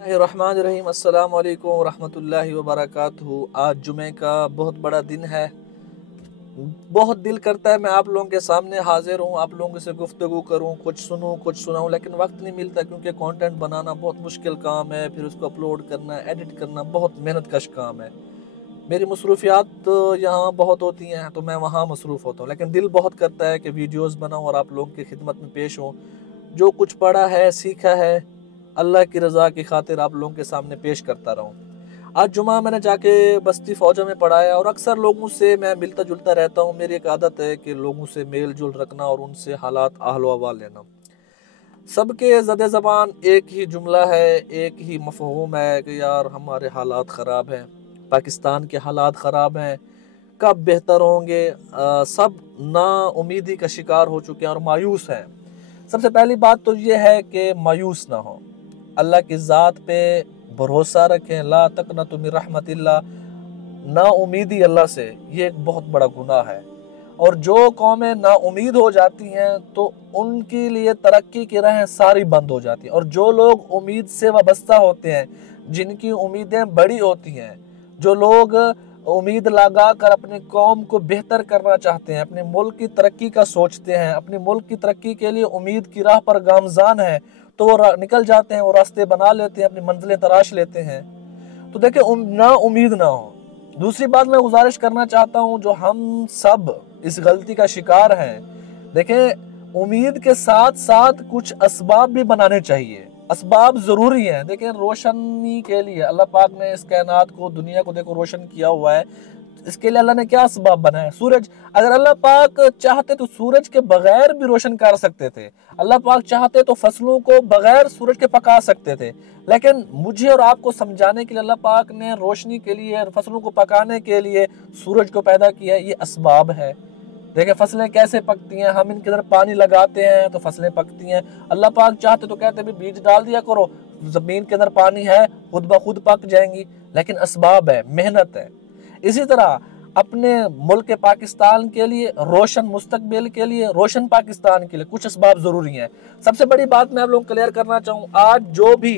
रहमान अस्सलाम वालेकुम रहमतुल्लाहि व बरकातहू। आज जुमे का बहुत बड़ा दिन है। बहुत दिल करता है मैं आप लोगों के सामने हाजिर हूँ, आप लोगों से गुफ्तगू करूँ, कुछ सुनूँ कुछ सुनाऊँ, लेकिन वक्त नहीं मिलता क्योंकि कंटेंट बनाना बहुत मुश्किल काम है। फिर उसको अपलोड करना, एडिट करना बहुत मेहनत कश काम है। मेरी मसरूफियात तो यहाँ बहुत होती हैं तो मैं वहाँ मसरूफ़ होता हूँ, लेकिन दिल बहुत करता है कि वीडियोज़ बनाऊँ और आप लोगों की खिदमत में पेश हूँ। जो कुछ पढ़ा है, सीखा है, अल्लाह की रज़ा की खातिर आप लोगों के सामने पेश करता रहूँ। आज जुमा मैंने जाके बस्ती फ़ौजा में पढ़ाया और अक्सर लोगों से मैं मिलता जुलता रहता हूँ। मेरी एक आदत है कि लोगों से मेल जोल रखना और उनसे हालात आहल व अहवाल लेना। सबके ज़द ज़बान एक ही जुमला है, एक ही मफ़हूम है कि यार हमारे हालात ख़राब हैं, पाकिस्तान के हालात ख़राब हैं, कब बेहतर होंगे। सब ना उम्मीदी का शिकार हो चुके हैं और मायूस हैं। सबसे पहली बात तो ये है कि मायूस ना हो, अल्लाह की ज़ात पे भरोसा रखें। ला तक़नतु मिन रहमतिल्लाह, ना उम्मीदी अल्लाह से, ये एक बहुत बड़ा गुनाह है। और जो कौमें ना उम्मीद हो जाती हैं तो उनके लिए तरक्की की राहें सारी बंद हो जाती हैं। और जो लोग उम्मीद से वाबस्ता होते हैं, जिनकी उम्मीदें बड़ी होती हैं, जो लोग उम्मीद लगा कर अपनी कौम को बेहतर करना चाहते हैं, अपने मुल्क की तरक्की का सोचते हैं, अपने मुल्क की तरक्की के लिए उम्मीद की राह पर गामजान है, तो वो निकल जाते हैं, वो रास्ते बना लेते हैं, अपनी मंजिलें तराश लेते हैं। तो देखिए ना उम्मीद ना हो। दूसरी बात मैं गुजारिश करना चाहता हूँ, जो हम सब इस गलती का शिकार हैं, देखें उम्मीद के साथ साथ कुछ असबाब भी बनाने चाहिए। असबाब ज़रूरी हैं। देखें रोशनी के लिए अल्लाह पाक ने इस कायनात को, दुनिया को देखो रोशन किया हुआ है। इसके लिए अल्लाह ने क्या असबाब बनाए? सूरज। अगर अल्लाह पाक चाहते तो सूरज के बगैर भी रोशन कर सकते थे। अल्लाह पाक चाहते तो फसलों को बगैर सूरज के पका सकते थे। लेकिन मुझे और आपको समझाने के लिए अल्लाह पाक ने रोशनी के लिए, फसलों को पकाने के लिए सूरज को पैदा किया। ये असबाब है। देखिए फसलें कैसे पकती हैं, हम इनके अंदर पानी लगाते हैं तो फसलें पकती हैं। अल्लाह पाक चाहते तो कहते भी बीज डाल दिया करो, ज़मीन के अंदर पानी है, खुद ब खुद पक जाएंगी। लेकिन असबाब है, मेहनत है। इसी तरह अपने मुल्क पाकिस्तान के लिए, रोशन मुस्तकबिल के लिए, रोशन पाकिस्तान के लिए कुछ असबाब ज़रूरी हैं। सबसे बड़ी बात मैं आप लोगों को क्लियर करना चाहूँ, आज जो भी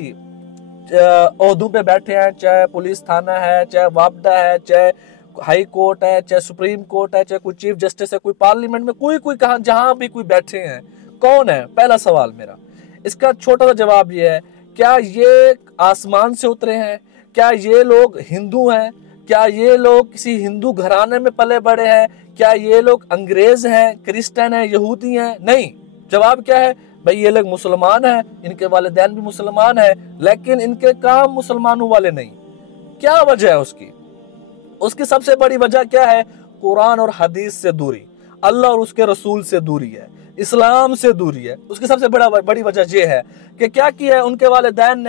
ओहदों पे बैठे हैं, चाहे पुलिस थाना है, चाहे वापडा है, चाहे हाई कोर्ट है, चाहे सुप्रीम कोर्ट है, चाहे कोई चीफ जस्टिस है, कोई पार्लियामेंट में, कोई कहाँ जहाँ भी कोई बैठे हैं, कौन है? पहला सवाल मेरा, इसका छोटा सा जवाब ये है, क्या ये आसमान से उतरे हैं? क्या ये लोग हिंदू हैं? क्या ये लोग किसी हिंदू घराने में पले बड़े हैं? क्या ये लोग अंग्रेज हैं, क्रिश्चियन हैं, यहूदी हैं? नहीं। जवाब क्या है भाई? ये लोग मुसलमान हैं, इनके वालिदैन भी मुसलमान हैं, लेकिन इनके काम मुसलमानों वाले नहीं। क्या वजह है उसकी? उसकी सबसे बड़ी वजह क्या है? कुरान और हदीस से दूरी, अल्लाह और उसके रसूल से दूरी है, इस्लाम से दूरी है। उसकी सबसे बड़ी वजह यह है कि क्या किया है उनके वालिदैन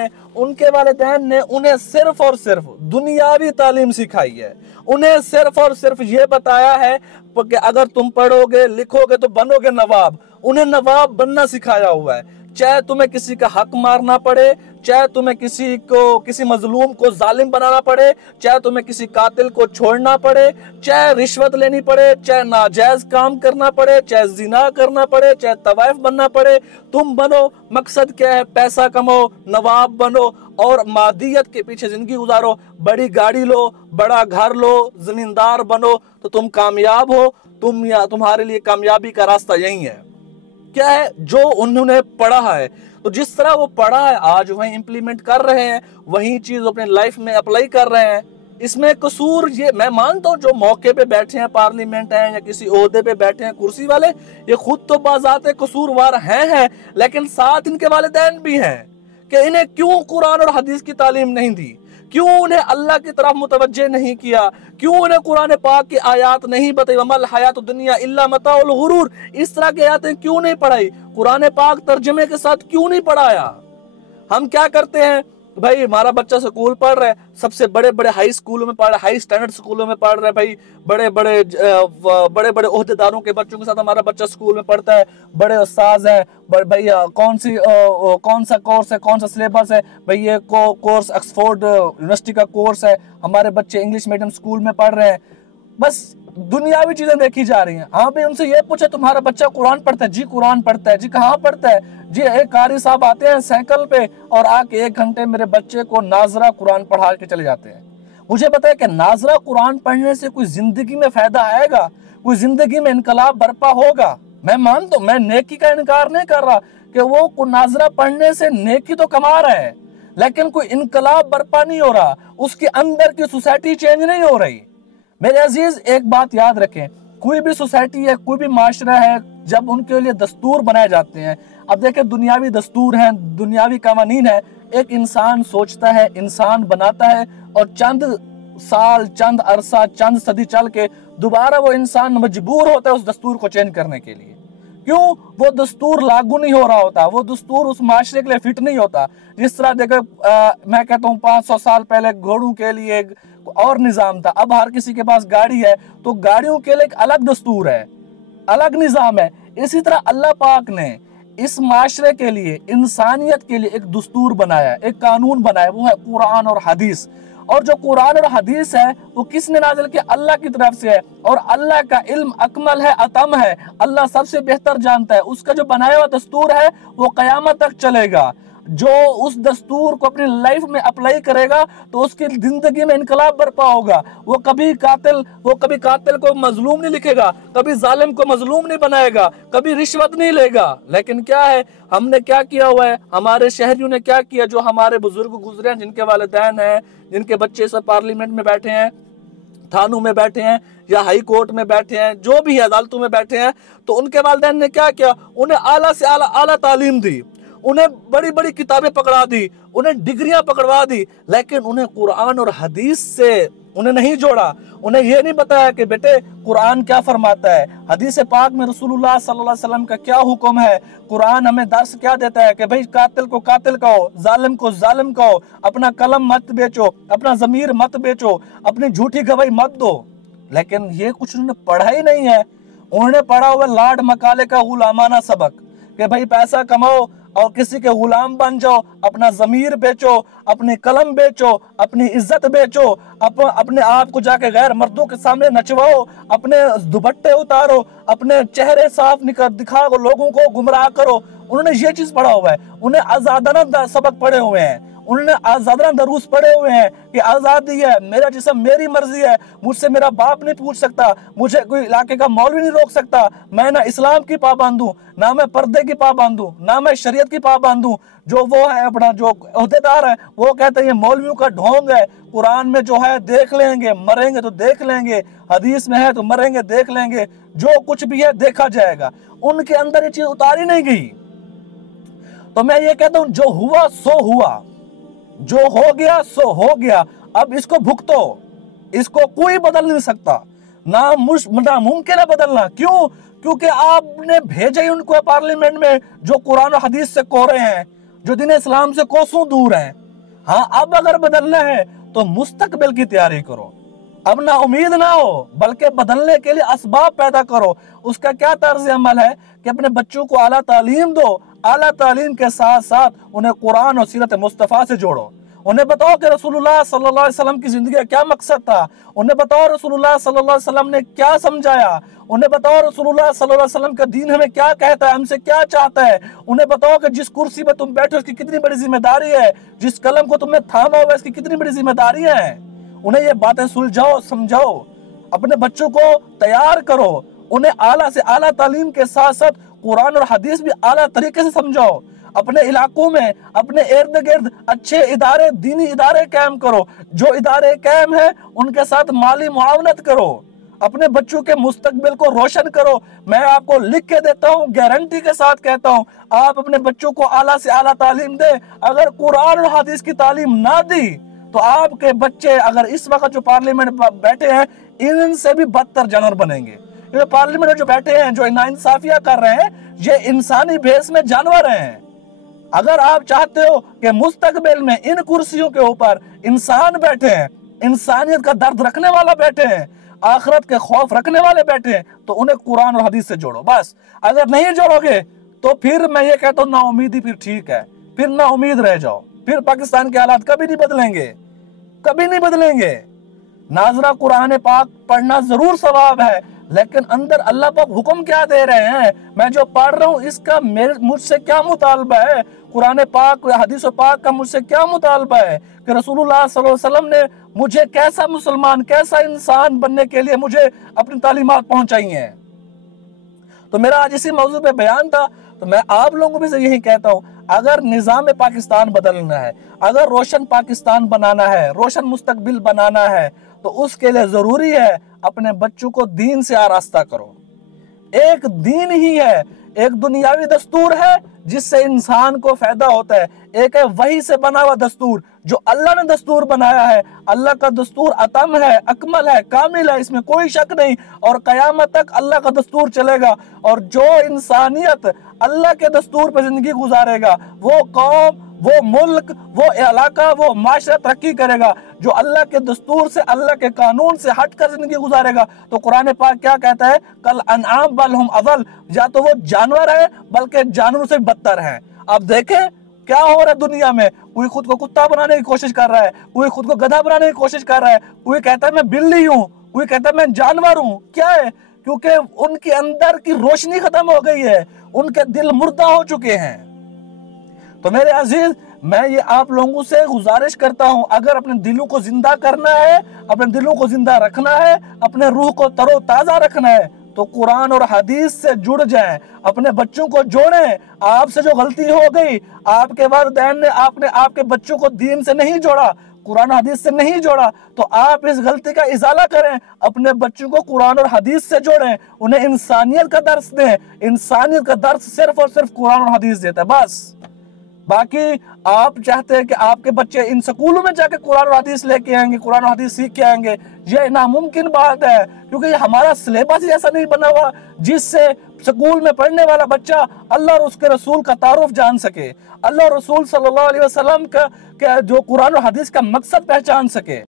ने उन्हें सिर्फ और सिर्फ दुनियावी तालीम सिखाई है। उन्हें सिर्फ और सिर्फ ये बताया है कि अगर तुम पढ़ोगे लिखोगे तो बनोगे नवाब। उन्हें नवाब बनना सिखाया हुआ है। चाहे तुम्हें किसी का हक मारना पड़े, चाहे तुम्हें किसी मजलूम को जालिम बनाना पड़े, चाहे तुम्हें किसी कातिल को छोड़ना पड़े, चाहे रिश्वत लेनी पड़े, चाहे नाजायज काम करना पड़े, चाहे जिना करना पड़े, चाहे तवाइफ बनना पड़े, तुम बनो। मकसद क्या है? पैसा कमाओ, नवाब बनो और मादियत के पीछे जिंदगी गुजारो। बड़ी गाड़ी लो, बड़ा घर लो, जमींदार बनो तो तुम कामयाब हो। तुम्हारे लिए कामयाबी का रास्ता यही है। क्या है? जो उन्होंने पढ़ा है, तो जिस तरह वो पढ़ा है आज वही इंप्लीमेंट कर रहे हैं, वही चीज अपने लाइफ में अप्लाई कर रहे हैं। इसमें कसूर ये मैं मानता हूँ, जो मौके पे बैठे हैं, पार्लियामेंट है या किसी ओहदे पे बैठे हैं, कुर्सी वाले, ये खुद तो बाज़ाते कसूरवार हैं, लेकिन साथ इनके वालिदैन भी हैं कि इन्हें क्यों कुरान और हदीस की तालीम नहीं दी, क्यों उन्हें अल्लाह की तरफ मुतवज्जे नहीं किया, क्यों उन्हें कुरान पाक की आयत नहीं बताई, वमल हयात दुनिया इल्ला मताउल गुरूर, इस तरह की आयतें क्यों नहीं पढ़ाई, कुरान पाक तर्जमे के साथ क्यों नहीं पढ़ाया। हम क्या करते हैं भाई, हमारा बच्चा स्कूल पढ़ रहा है, सबसे बड़े बड़े हाई स्कूलों में पढ़ रहा है, हाई स्टैंडर्ड स्कूलों में पढ़ रहा है भाई, बड़े बड़े ओहदेदारों के बच्चों के साथ हमारा बच्चा स्कूल में पढ़ता है, बड़े उस्ताद हैं भैया, कौन सा कोर्स है, कौन सा सिलेबस है भाई, ये कोर्स ऑक्सफोर्ड यूनिवर्सिटी का कोर्स है, हमारे बच्चे इंग्लिश मीडियम स्कूल में पढ़ रहे हैं। बस दुनियावी चीजें देखी जा रही हैं। हाँ भाई, उनसे ये पूछे तुम्हारा बच्चा कुरान पढ़ता है? जी कुरान पढ़ता है। जी कहाँ पढ़ता है? जी एक कारी साहब आते हैं साइकिल पे और आके 1 घंटे मेरे बच्चे को नाजरा कुरान पढ़ा के चले जाते हैं। मुझे बताया कि नाजरा कुरान पढ़ने से कोई जिंदगी में फायदा आएगा, कोई जिंदगी में इनकलाब बर्पा होगा? मैं मानता हूं, मैं नेकी का इनकार नहीं कर रहा कि वो नाजरा पढ़ने से नेकी तो कमा रहा है, लेकिन कोई इनकलाब बर्पा नहीं हो रहा, उसके अंदर की सोसाइटी चेंज नहीं हो रही। मेरे अजीज, एक बात याद रखें, कोई भी सोसाइटी है, कोई भी माशरा है, जब उनके लिए दस्तूर बनाए जाते हैं, अब देखें दुनियावी दस्तूर हैं, दुनियावी कानून है, एक इंसान सोचता है, इंसान बनाता है और चंद साल, चंद अरसा, चंद सदी चल के दोबारा वो इंसान मजबूर होता है उस दस्तूर को चेंज करने के लिए। क्यों? वो दस्तूर लागू नहीं हो रहा होता, वो दस्तूर उस माशरे के लिए फिट नहीं होता। जिस तरह देखो, मैं कहता हूँ 500 साल पहले घोड़ों के लिए और निज़ाम था, अब हर किसी के पास गाड़ी है तो गाड़ियों के लिए एक अलग दस्तूर है, अलग निज़ाम है। इसी तरह अल्लाह पाक ने इस माशरे के लिए, इंसानियत के लिए एक दस्तूर बनाया, एक कानून बनाया, वो है कुरान और हदीस। और जो कुरान और हदीस है वो किसने नाज़िल किया? अल्लाह की तरफ से है। और अल्लाह का इल्म अकमल है, अतम है, अल्लाह सबसे बेहतर जानता है। उसका जो बनाया हुआ दस्तूर है वो क़यामत तक चलेगा। जो उस दस्तूर को अपनी लाइफ में अप्लाई करेगा तो उसकी जिंदगी में इनकलाब बर्पा होगा। वो कभी कातिल को मजलूम नहीं लिखेगा, कभी जालिम को मजलूम नहीं बनाएगा, कभी रिश्वत नहीं लेगा। लेकिन क्या है, हमने क्या किया हुआ है, हमारे शहरियों ने क्या किया, जो हमारे बुजुर्ग गुजरे हैं, जिनके वालिदैन हैं, जिनके बच्चे सब पार्लियामेंट में बैठे हैं, थानों में बैठे हैं या हाई कोर्ट में बैठे हैं, जो भी अदालतों में बैठे हैं, तो उनके वालिदैन ने क्या किया? उन्हें आला से आला तालीम दी, उन्हें बड़ी बड़ी किताबें पकड़ा दी, उन्हें डिग्रियां पकड़वा दी, लेकिन उन्हें कुरान और हदीस से उन्हें नहीं जोड़ा। उन्हें यह नहीं बताया कि बेटे कुरान क्या फरमाता है, हदीस पाक में रसूलुल्लाह सल्लल्लाहु अलैहि वसल्लम का क्या हुक्म है, कुरान हमें दर्स क्या देता है कि भाई कातिल को कातिल कहो, जालिम को जालिम कहो, अपना कलम मत बेचो, अपना जमीर मत बेचो, अपनी झूठी गवाही मत दो। लेकिन ये कुछ उन्होंने पढ़ा ही नहीं है। उन्होंने पढ़ा हुआ लॉर्ड मकाले का गुलामाना सबक कि भाई पैसा कमाओ और किसी के गुलाम बन जाओ, अपना जमीर बेचो, अपने कलम बेचो, अपनी इज्जत बेचो, अपने आप को जाके गैर मर्दों के सामने नचवाओ, अपने दुपट्टे उतारो, अपने चेहरे साफ दिखाओ, लोगों को गुमराह करो। उन्होंने ये चीज पढ़ा हुआ है। उन्हें आजादाना सबक पढ़े हुए हैं, उन्होंने आजादाना दरूस पढ़े हुए हैं कि आजादी है, मेरा जिस्म मेरी मर्जी है, मुझसे मेरा बाप नहीं पूछ सकता, मुझे कोई इलाके का मौलवी नहीं रोक सकता, मैं ना इस्लाम की पाबंद हूँ, ना मैं पर्दे की पाबंद हूँ, ना मैं शरीयत की पाबंद हूँ। जो वो है अपना जो ओहदेदार है वो कहते हैं ये मौलवियों का ढोंग है, कुरान में जो है देख लेंगे, मरेंगे तो देख लेंगे, हदीस में है तो मरेंगे देख लेंगे, जो कुछ भी है देखा जाएगा। उनके अंदर ये चीज उतारी नहीं गई। तो मैं ये कहता हूँ जो हुआ सो हुआ, जो हो गया सो हो गया, अब इसको भुगतो, इसको कोई बदल नहीं सकता, ना मुमकिन है बदलना। क्यों? क्योंकि आपने भेजा ही उनको पार्लियामेंट में जो कुरान और हदीस से कोरे हैं, जो दीन इस्लाम से कोसों दूर हैं। हाँ, अब अगर बदलना है तो मुस्तकबिल की तैयारी करो, अब ना उम्मीद ना हो बल्कि बदलने के लिए असबाब पैदा करो। उसका क्या तर्ज अमल है कि अपने बच्चों को आला तालीम दो, आला तालीम के साथ साथ उन्हें कुरान और सीरत मुस्तफ़ा से जोड़ो। उन्हें बताओ कि रसूलुल्लाह सल्लल्लाहु अलैहि वसल्लम की जिंदगी का क्या मकसद था, उन्हें बताओ रसूलुल्लाह सल्लल्लाहु अलैहि वसल्लम ने क्या समझाया, उन्हें बताओ रसूलुल्लाह सल्लल्लाहु अलैहि वसल्लम का दीन हमें क्या कहता है, हमसे क्या चाहता है। उन्हें बताओ कि जिस कुर्सी पे तुम बैठे हो उसकी कितनी बड़ी जिम्मेदारी है, जिस कलम को तुमने थामा हुआ है इसकी कितनी बड़ी जिम्मेदारी है। उन्हें ये बातें सुलझाओ, समझाओ, अपने बच्चों को तैयार करो, उन्हें आला से आला तालीम के साथ साथ कुरान और हदीस भी आला तरीके से समझाओ। अपने इलाकों में, अपने इर्द गिर्द अच्छे इदारे, दीनी इदारे कायम करो, जो इदारे कायम है उनके साथ माली मुआवनत करो, अपने बच्चों के मुस्तकबिल को रोशन करो। मैं आपको लिख के देता हूँ, गारंटी के साथ कहता हूँ, आप अपने बच्चों को आला से आला तालीम दे। अगर कुरान और हदीस की तालीम ना दी तो आपके बच्चे अगर इस वक्त जो पार्लियामेंट बैठे हैं इनसे भी बदतर जानवर बनेंगे। ये पार्लियामेंट में जो बैठे हैं, जो नाइंसाफियां कर रहे हैं, ये इंसानी भेष में जानवर हैं। अगर आप चाहते हो कि मुस्तकबिल में इन कुर्सियों के ऊपर इंसान बैठे हैं, इंसानियत का दर्द रखने वाला बैठे हैं, आखिरत के खौफ रखने वाले बैठे हैं, तो उन्हें कुरान और हदीस से जोड़ो बस। अगर नहीं जोड़ोगे तो फिर मैं ये कहता हूँ ना उम्मीदी फिर ठीक है, फिर ना उम्मीद रह जाओ, फिर पाकिस्तान के हालात कभी नहीं बदलेंगे, कभी नहीं बदलेंगे। नाजरा कुरान पाक पढ़ना जरूर सवाब है, लेकिन अंदर अल्लाह पाक हुक्म क्या दे रहे हैं, मैं जो पढ़ रहा हूँ इसका मुझसे क्या मुतालबा है, कुरान पाक हदीस पाक का मुझसे क्या मुतालबा है कि रसूलुल्लाह सल्लल्लाहु अलैहि वसल्लम ने मुझे कैसा मुसलमान, कैसा इंसान बनने के लिए मुझे अपनी तालीमात पहुंचाई हैं। तो मेरा आज इसी मौजू पे बयान था। तो मैं आप लोगों में से यही कहता हूँ, अगर निज़ाम पाकिस्तान बदलना है, अगर रोशन पाकिस्तान बनाना है, रोशन मुस्तकबिल बनाना है, तो उसके लिए जरूरी है अपने बच्चों को दीन से आरास्ता करो। एक दीन ही है, एक दुनियावी दस्तूर है जिससे इंसान को फायदा होता है, एक है वही से बना हुआ दस्तूर जो अल्लाह ने दस्तूर बनाया है। अल्लाह का दस्तूर अतम है, अकमल है, कामिल है, इसमें कोई शक नहीं, और क़यामत तक अल्लाह का दस्तूर चलेगा। और जो इंसानियत अल्लाह के दस्तूर पर जिंदगी गुजारेगा, वो कौम, वो मुल्क, वो इलाका, वो माशरा तरक्की करेगा। जो अल्लाह के दस्तूर से, अल्लाह के कानून से हटकर जिंदगी गुजारेगा, तो कुरान पाक क्या कहता है, कल अनआम बल हुम अज़ल, या तो वो जानवर है बल्कि जानवरों से बदतर हैं। अब देखें क्या हो रहा है दुनिया में, कोई खुद को कुत्ता बनाने की कोशिश कर रहा है, कोई खुद को गधा बनाने की कोशिश कर रहा है, कोई कहता है मैं बिल्ली हूँ, कोई कहता है मैं जानवर हूँ। क्या है? क्योंकि उनके अंदर की रोशनी खत्म हो गई है, उनके दिल मुर्दा हो चुके हैं। तो मेरे अजीज, मैं ये आप लोगों से गुजारिश करता हूं, अगर अपने दिलों को जिंदा करना है, अपने दिलों को जिंदा रखना है, अपने रूह को तरोताजा रखना है, तो कुरान और हदीस से जुड़ जाएं, अपने बच्चों को जोड़ें। आपसे जो गलती हो गई, आपके वालिदैन ने आपके बच्चों को दीन से नहीं जोड़ा, कुरान हदीस से नहीं जोड़ा, तो आप इस गलती का इजाला करें, अपने बच्चों को कुरान और हदीस से जोड़ें, उन्हें इंसानियत का दर्स दें। इंसानियत का दर्स सिर्फ और सिर्फ कुरान और हदीस देता है, बस। बाकी आप चाहते हैं कि आपके बच्चे इन स्कूलों में जाके कुरान और हदीस लेके आएंगे, कुरान और हदीस सीख के आएंगे, ये नामुमकिन बात है, क्योंकि हमारा सिलेबस ही ऐसा नहीं बना हुआ जिससे स्कूल में पढ़ने वाला बच्चा अल्लाह और उसके रसूल का तारुफ जान सके, अल्लाह और रसूल सल्लल्लाहु अलैहि वसल्लम का जो कुरान और हदीस का मकसद पहचान सके।